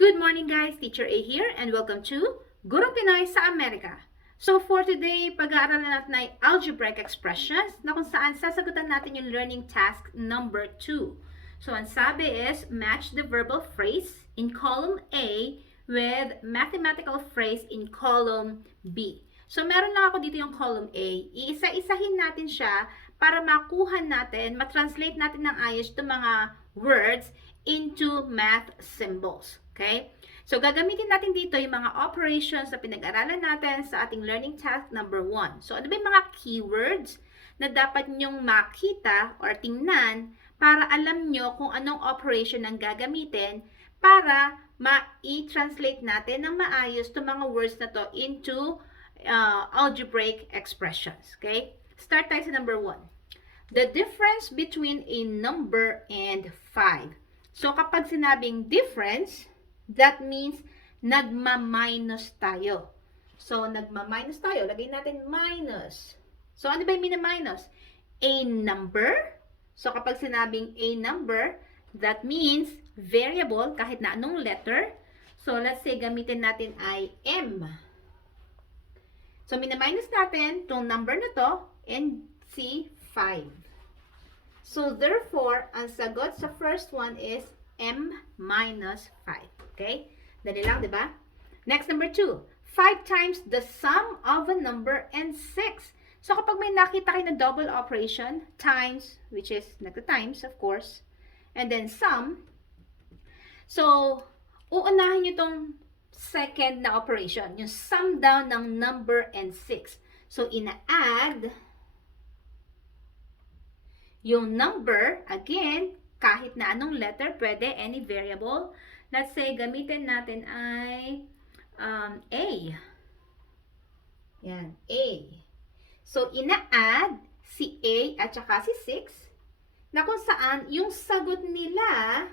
Good morning guys, Teacher A here and welcome to Gurong Pinoy sa Amerika. So for today, pag-aaralan natin ay algebraic expressions na kung saan sasagutan natin yung learning task number 2. So ang sabi is, match the verbal phrase in column A with mathematical phrase in column B. So meron lang ako dito yung column A. Iisa-isahin natin siya para makuha natin, matranslate natin ng ayos itong mga words into math symbols. Okay? So, gagamitin natin dito yung mga operations na pinag-aralan natin sa ating learning task number 1. So, ano ba yung mga keywords na dapat nyong makita or tingnan para alam nyo kung anong operation ang gagamitin para ma-translate natin ng maayos itong mga words na to into algebraic expressions. Okay? Start tayo sa number 1. The difference between a number and 5. So, kapag sinabing difference, that means nagma-minus tayo. So, nagma-minus tayo. Lagay natin minus. So, ano ba yung minus? A number. So, kapag sinabing a number, that means variable kahit na anong letter. So, let's say gamitin natin ay M. So, minus natin itong number na to and see 5. So, therefore, ang sagot sa first one is M minus 5. Okay? Dali lang, di ba? Next, number 2. 5 times the sum of a number and 6. So, kapag may nakita kayo na double operation, times, which is nagka-times, of course, and then sum. So, uunahin nyo itong second na operation, yung sum down ng number and 6. So, ina-add yung number, again, kahit na anong letter, pwede, any variable. Let's say, gamitin natin ay A. Yan, A. So, ina-add si A at saka si 6 na kung saan yung sagot nila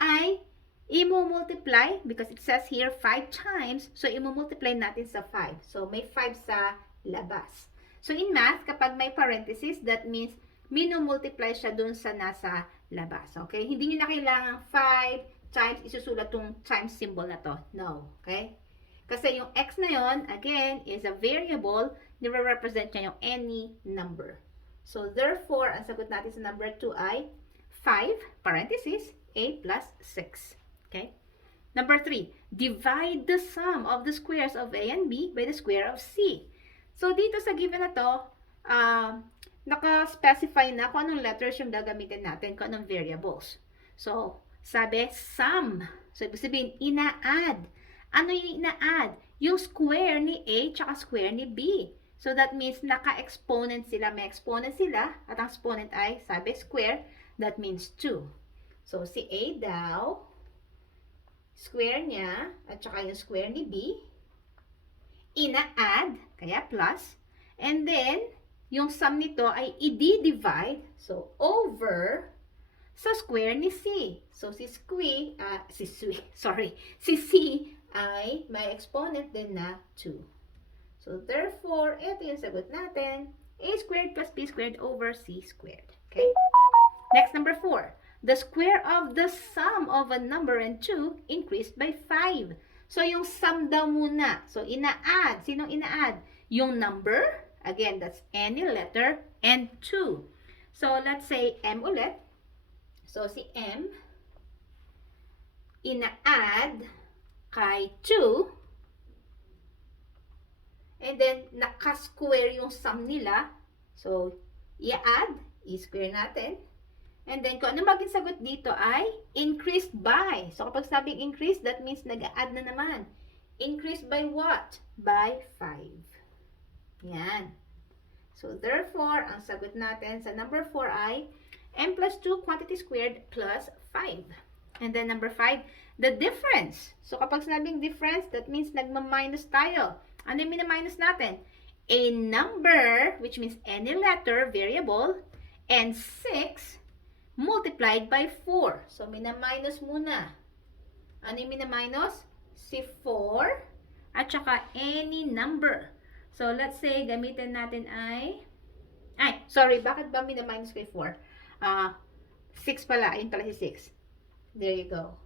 ay i-multiply because it says here 5 times. So, i-multiply natin sa 5. So, may 5 sa labas. So, in math, kapag may parenthesis, that means minumultiply siya dun sa nasa labas. Okay? Hindi nyo na kailangan 5 times isusulat tong times symbol na to. No. Okay? Kasi yung x na yon, again, is a variable, nire-represent niya yung any number. So, therefore, ang sagot natin sa number 2 ay 5, parenthesis, a plus 6. Okay? Number 3, divide the sum of the squares of a and b by the square of c. So, dito sa given na to, naka-specify na kung anong letters yung gagamitin natin, kung anong variables. So, sabi, sum. So, ibig sabihin, ina-add. Ano yung ina-add? Yung square ni A tsaka square ni B. So, that means naka-exponent sila. May exponent sila. At ang exponent ay, sabi, square. That means 2. So, si A daw, square niya, at saka yung square ni B, ina-add, kaya plus. And then, yung sum nito ay i-divide. So, over sa square ni C. So, si C ay may exponent din na 2. So, therefore, ito yung sagot natin. A squared plus B squared over C squared. Okay? Next, number 4. The square of the sum of a number and 2 increased by 5. So, yung sum daw muna. So, ina-add. Sinong ina-add? Yung number. Again, that's any letter and 2. So, let's say M ulit. So, si M, ina-add kay 2, and then, naka-square yung sum nila. So, i-add, i-square natin. And then, kung ano maging sagot dito ay increased by. So, kapag sabing increase, that means nag-add na naman. Increased by what? By 5. Yan. So, therefore, ang sagot natin sa number 4 ay m plus 2 quantity squared plus 5. And then number 5, the difference. So, kapag sinabing difference, that means nagma-minus tayo. Ano yung mina-minus natin? A number, which means any letter, variable, and 6 multiplied by 4. So, mina-minus muna. Ano yung mina-minus? Si 4 at saka any number. So, let's say, gamitin natin bakit ba mina-minus kay 4? 6 pala. Ayun pala si 6. There you go.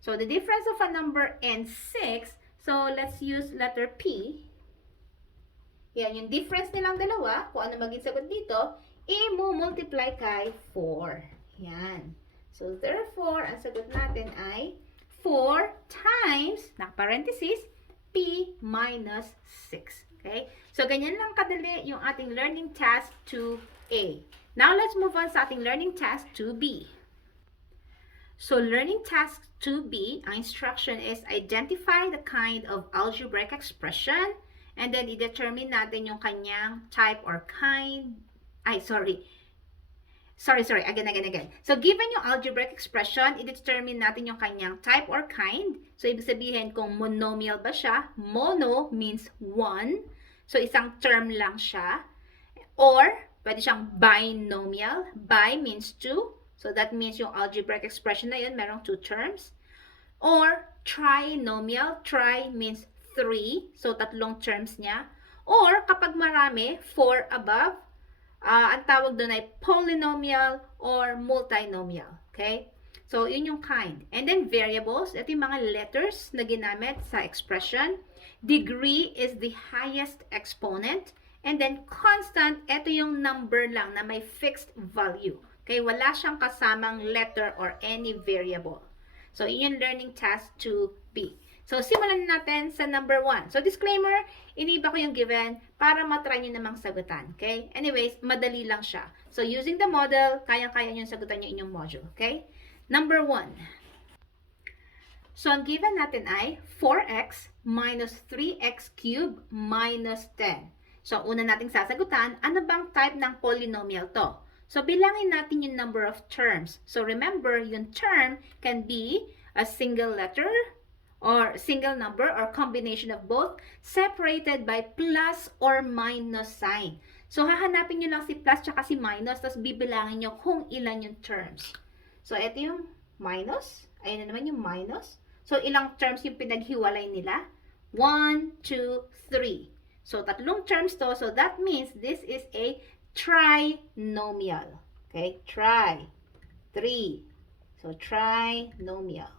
So, the difference of a number and 6, so let's use letter P. Yan, yung difference nilang dalawa, kung ano maging sagot dito, i-multiply kay 4. Yan. So, therefore, ang sagot natin ay 4 times, parenthesis, P minus 6. Okay? So, ganyan lang kadali yung ating learning task 2A. Now, let's move on sa ating learning task 2B. So, learning task 2B, ang instruction is identify the kind of algebraic expression and then i-determine natin yung kanyang type or kind. Sorry, again. So, given yung algebraic expression, i-determine natin yung kanyang type or kind. So, ibig sabihin kung monomial ba siya. Mono means 1. So, isang term lang siya. Or, pwede siyang binomial. Bi means 2. So, that means yung algebraic expression na yun, merong 2 terms. Or, trinomial. Tri means 3. So, tatlong terms niya. Or, kapag marami, 4 above, ang tawag doon ay polynomial or multinomial. Okay? So, yun yung kind. And then, variables. Ito yung mga letters na ginamit sa expression. Degree is the highest exponent. And then, constant, ito yung number lang na may fixed value. Okay, wala siyang kasamang letter or any variable. So, yun yung learning task 2B. So, simulan natin sa number 1. So, disclaimer, iniba ko yung given para matry nyo namang sagutan. Okay? Anyways, madali lang siya. So, using the model, kayang-kaya nyo sagutan yung inyong module. Okay? Number 1. So, ang given natin ay 4x minus 3x cubed minus 10. So, una nating sasagutan, ano bang type ng polynomial to? So, bilangin natin yung number of terms. So, remember, yung term can be a single letter or single number or combination of both separated by plus or minus sign. So, hahanapin nyo lang si plus tsaka si minus tapos bibilangin nyo kung ilan yung terms. So, ito yung minus. Ayan na naman yung minus. So, ilang terms yung pinaghiwalay nila? 1, 2, 3. So, tatlong terms to. So, that means this is a trinomial. Okay? 3. So, trinomial.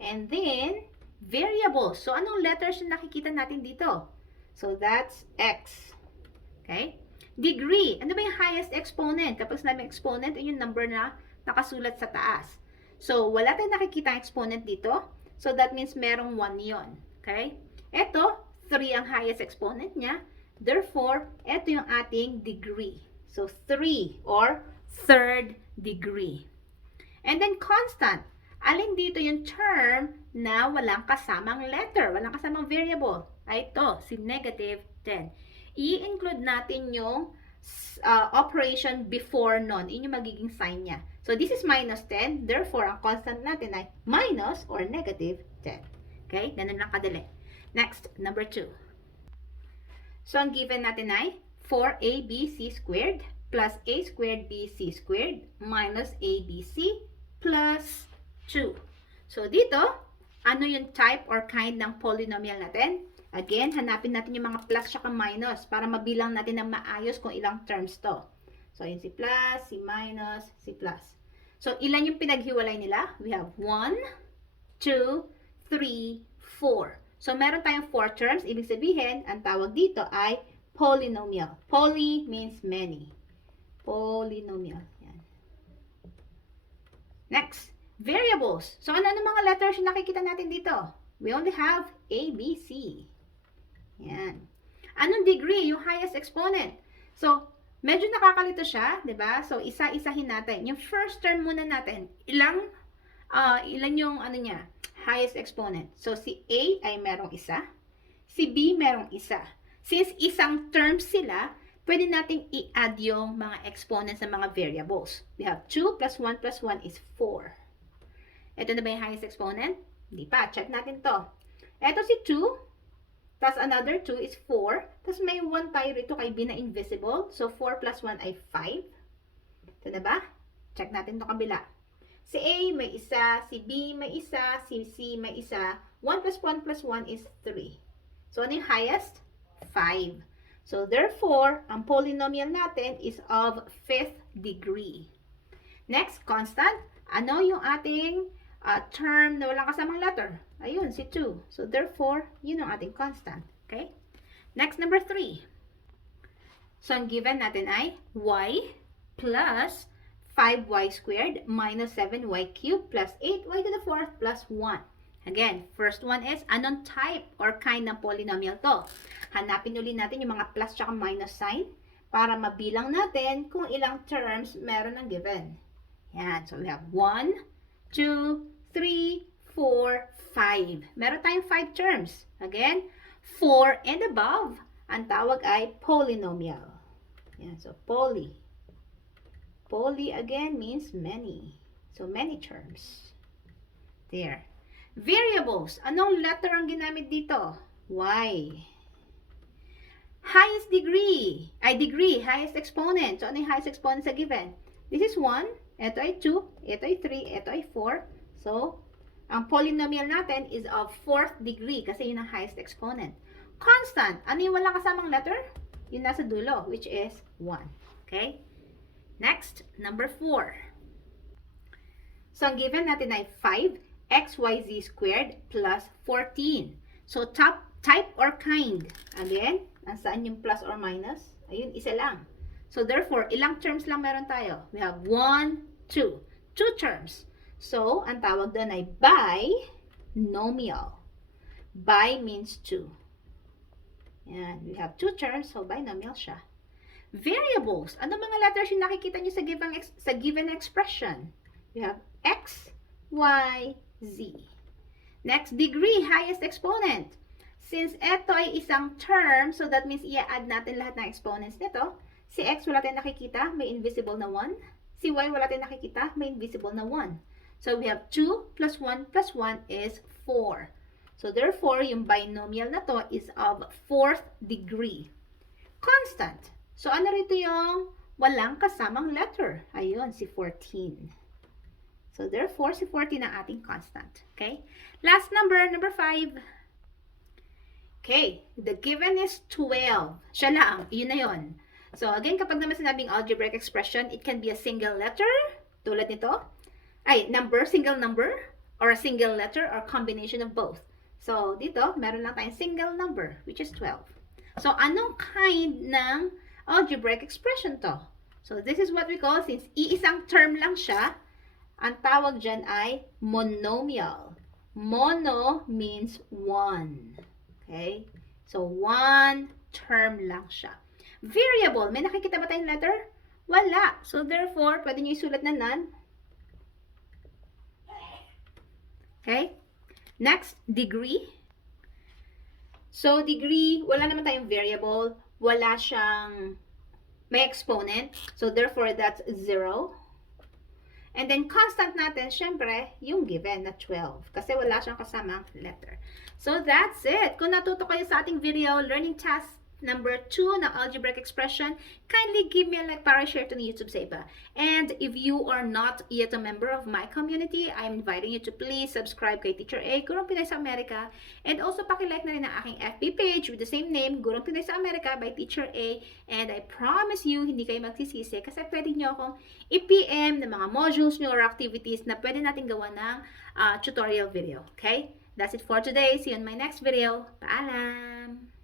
And then, variables. So, anong letters yung nakikita natin dito? So, that's x. Okay? Degree. Ano ba yung highest exponent? Kapag sinabi exponent, yun yung number na nakasulat sa taas. So, wala tayong nakikita exponent dito. So, that means merong 1 yon. Okay? Ito, 3 ang highest exponent niya. Therefore, ito yung ating degree. So, 3 or third degree. And then, constant. Alin dito yung term na walang kasamang letter, walang kasamang variable? Ay ito, si negative 10. I-include natin yung operation before nun. Yun yung magiging sign niya. So, this is minus 10. Therefore, ang constant natin ay minus or negative 10. Okay? Ganun lang kadali. Next, number 2. So, ang given natin ay 4abc squared plus a squared bc squared minus abc plus 2. So, dito, ano yung type or kind ng polynomial natin? Again, hanapin natin yung mga plus at minus para mabilang natin ng maayos kung ilang terms to. So, yun si plus, si minus, si plus. So, ilan yung pinaghiwalay nila? We have 1, 2, 3, 4. So, meron tayong 4 terms. Ibig sabihin, ang tawag dito ay polynomial. Poly means many. Polynomial. Yan. Next, variables. So, ano mga letters yung nakikita natin dito? We only have A, B, C. Yan. Anong degree? Yung highest exponent. So, medyo nakakalito siya, di ba? So, isa-isahin natin. Yung first term muna natin, ilan yung niya? Highest exponent. So, si A ay merong isa. Si B merong isa. Since isang term sila, pwede nating i-add yung mga exponents ng mga variables. We have 2 plus 1 plus 1 is 4. Ito na ba yung highest exponent? Hindi pa. Check natin to. Ito si 2. Plus another 2 is 4. Tapos may 1 tayo rito kay B na invisible. So, 4 plus 1 ay 5. Ito na ba? Check natin to kabila. Si A may isa, si B may isa, si C may isa. 1 plus 1 plus 1 is 3. So, ano yung highest? 5. So, therefore, ang polynomial natin is of 5th degree. Next, constant. Ano yung ating term na walang kasamang letter. Ayun, si 2. So, therefore, yun ang ating constant. Okay? Next, number 3. So, ang given natin ay y plus 5y squared minus 7y cubed plus 8y to the 4th plus 1. Again, first one is anong type or kind ng polynomial to. Hanapin ulit natin yung mga plus tsaka minus sign para mabilang natin kung ilang terms meron ng given. Yan. So, we have 1, 2, 3, 4, 5. Meron tayong 5 terms. Again, 4 and above. Ang tawag ay polynomial. Yan. So, poly. Poly again means many. So, many terms. There. Variables. Anong letter ang ginamit dito? Y. Highest degree. Degree. Highest exponent. So, ano yung highest exponent sa given? This is 1. Ito ay 2. Ito ay 3. Ito ay 4. So, ang polynomial natin is of 4th degree kasi yun ang highest exponent. Constant. Ano yung walang kasamang letter? Yung nasa dulo, which is 1. Okay? Next, number 4. So, ang given natin ay 5xyz squared plus 14. So, type or kind. Again, nasaan yung plus or minus? Ayun, isa lang. So, therefore, ilang terms lang meron tayo? We have 1, 2. 2 terms. So, ang tawag doon ay binomial. Bi means 2. Yan, we have 2 terms, so binomial siya. Variables. Ano mga letters yung nakikita nyo sa given expression? We have x, y, z. Next, degree, highest exponent. Since ito ay isang term, so that means i-add natin lahat ng exponents nito. Si x wala tayong nakikita, may invisible na 1. Si y wala tayong nakikita, may invisible na 1. So we have 2 plus 1 plus 1 is 4. So therefore, yung binomial na to is of 4th degree. Constant. So ano rito yung walang kasamang letter? Ayun, si 14. So therefore, si 14 ang ating constant. Okay? Last number 5. Okay, the given is 12. Siya lang, yun na yun. So again, kapag naman sinabing algebraic expression, it can be a single letter, tulad nito. Single number, or a single letter, or combination of both. So dito, meron lang tayong single number, which is 12. So anong kind ng algebraic expression to? So this is what we call, since iisang term lang siya, ang tawag dyan ay monomial. Mono means 1. Okay? So, 1 term lang siya. Variable. May nakikita ba tayong letter? Wala. So, therefore, pwede nyo isulat na none. Okay? Next, degree. So, degree, wala naman tayong variable. Wala siyang may exponent. So, therefore, that's 0. And then, constant natin, syempre, yung given na 12. Kasi wala siyang kasamang letter. So, that's it. Kung natuto kayo sa ating video, learning task number 2 na algebraic expression, kindly give me a like para share to the YouTube sa iba. And if you are not yet a member of my community, I'm inviting you to please subscribe kay Teacher A, Gurong Pinay sa Amerika. And also, pakilike na rin ang aking FB page with the same name, Gurong Pinay sa Amerika by Teacher A. And I promise you, hindi kayo magsisisi kasi pwede nyo akong i-PM ng mga modules nyo or activities na pwede natin gawa ng tutorial video. Okay? That's it for today. See you in my next video. Paalam!